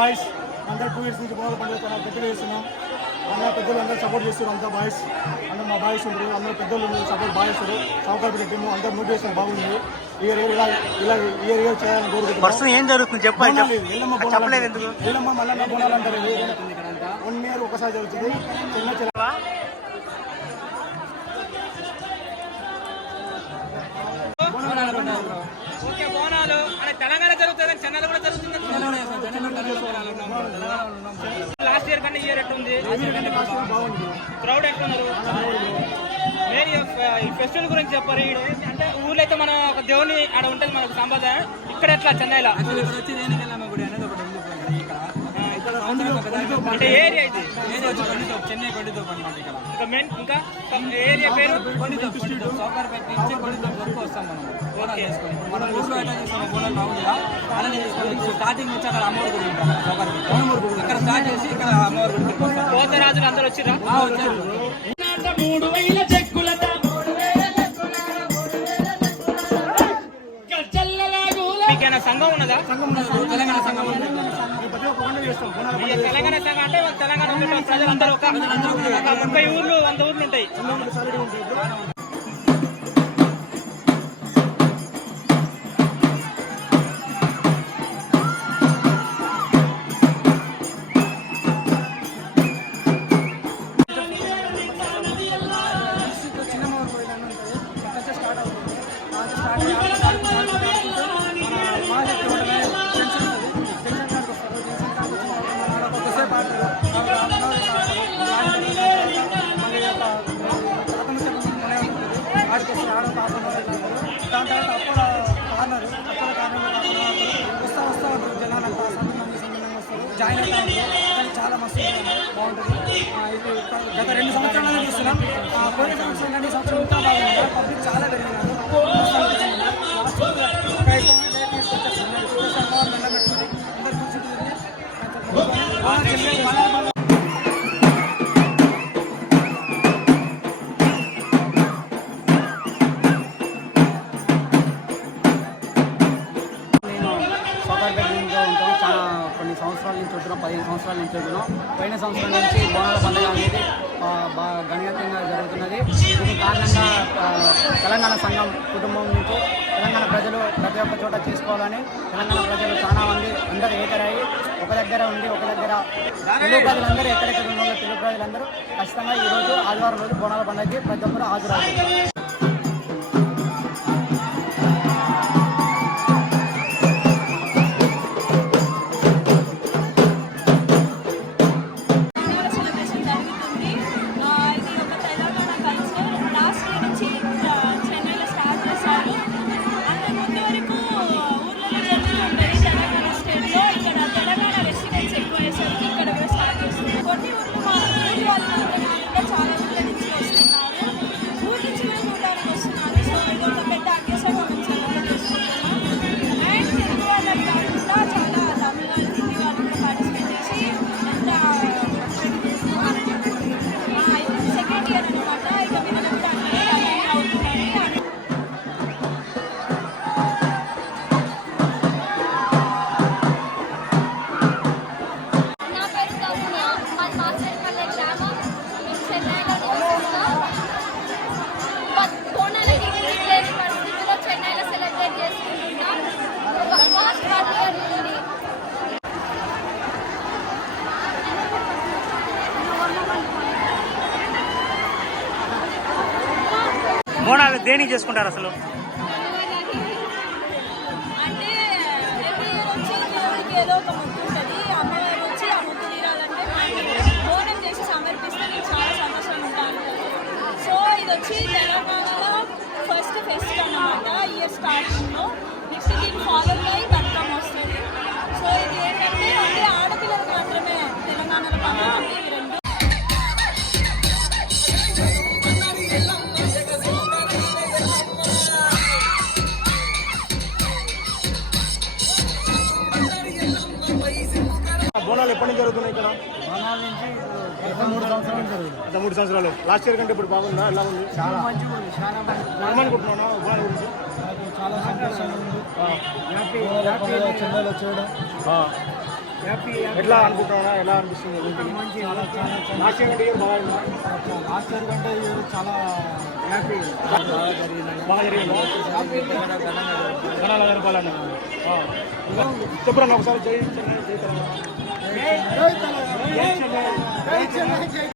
Years నుంచి బోనాల పండుగ చాలా పెద్దగా చేస్తున్నాం అన్న పెద్దలు అందరూ సపోర్ట్ చేస్తారు అంతా బాయ్స్ అందరూ మా బాయ్స్ ఉంటారు. అందరూ పెద్దలు సపోర్ట్ చేస్తారు సౌకర్యం పెట్టాము అందరూ మోటివేషన్ బాగుంది. ఇయర్ ఇయర్ ఇలా ఇలా ఇయర్ ఇయర్ చేయాలని కోరుకుంటున్నాం. ఏం జరుగుతుంది? చెప్పు అది బోనాలు, చెప్పు. ఎల్లమ్మ చెప్పలేదు ఎందుకు. ఎల్లమ్మ మల్లమ్మ బోనాలు అంటారు. ఇది వన్ ఇయర్ ఒకసారి జరుగుతుంది. చిన్న చిన్న ఇయర్ ఎట్టుంది బాగుంది క్రౌడ్ ఎట్లున్నారు నేను ఈ ఫెస్టివల్ గురించి చెప్పారు అంటే ఊర్లో అయితే మన ఒక దేవుని ఆడ ఉంటుంది మనకు సంప్రదాయం ఇక్కడ ఎట్లా చెన్నైలో అంటే ఏరియా ఇది చెన్నై కొండితోపు అనమాట ఇక్కడ ఇంకా మెయిన్ ఇంకా ఏరియా పేరు కొండితోపు సౌకర్పేట నుంచి మనం బోనాలు చేసుకొని ఇప్పుడు మనం ఊళ్ళో ఎట్లా చేస్తాం బోనాలు రౌండ్గా అలానే చేసుకొని ఇప్పుడు స్టార్టింగ్ వచ్చి అక్కడ అమ్మవారి గుడి ఉంటాం. సౌకర్పేట అక్కడ స్టార్ట్ చేసి ఇక్కడ అమ్మవారి గుడికి వస్తాం. పోత రాజులు అందరూ వచ్చిరా. మీకేమైనా సంఘం ఉన్నదా? తెలంగాణ సంఘం తెలంగాణ సంఘం అంటే తెలంగాణ ప్రజలందరూ ఒక ముప్పై ఊర్లు వంద ఊర్లు ఉంటాయి. ఆయన చాలా మస్తు బాగుంటుంది. ఇది గత రెండు సంవత్సరాల చూస్తున్నాం. పోయిన సంవత్సరం కానీ సంవత్సరం ఇంకా బాగుంది. పబ్లిక్ చాలా పెరిగింది. నుంచి ఉంటున్నాం పదిహేను సంవత్సరాల నుంచి ఉంటున్నాం పోయిన సంవత్సరం నుంచి బోనాల పండుగ అనేది బాగా గణనీయంగా జరుగుతున్నది. దీని కారణంగా తెలంగాణ సంఘం కుటుంబం నుంచి తెలంగాణ ప్రజలు ప్రతి ఒక్క చోట చేసుకోవాలని తెలంగాణ ప్రజలు చాలా మంది అందరూ ఏకరయ్యి ఒక దగ్గర ఉండి ఒక దగ్గర తెలుగు ప్రజలందరూ ఎక్కడెక్కడ ఉన్నారో తెలుగు ప్రజలందరూ ఖచ్చితంగా ఈరోజు ఆదివారం రోజు బోనాల పండుగకి ప్రతి ఒక్కరు హాజరవుతారు. బోనాలు దేనికి చేసుకుంటారు అసలు? సంవత్సరాలు ఎప్పటి నుంచి జరుగుతున్నాయి ఇక్కడ? గత మూడు సంవత్సరాలు. లాస్ట్ ఇయర్ కంటే ఇప్పుడు బాగుందా? ఎలా ఉంది? ఏమనుకుంటున్నాను ఉపాధి గురించి? చాలా సంతోషంగా ఉంది. ఎట్లా అనుకుంటున్నారా? ఎలా అనిపిస్తుంది? లాస్ట్ ఇయర్ కంటే బాగుంది? లాస్ట్ ఇయర్ కంటే చాలా హ్యాపీ బాగా జరిగింది? బాగా జరిగింది చెప్పురా ఒకసారి జై చెన్నై జై తెలంగాణ. జై జై జై జై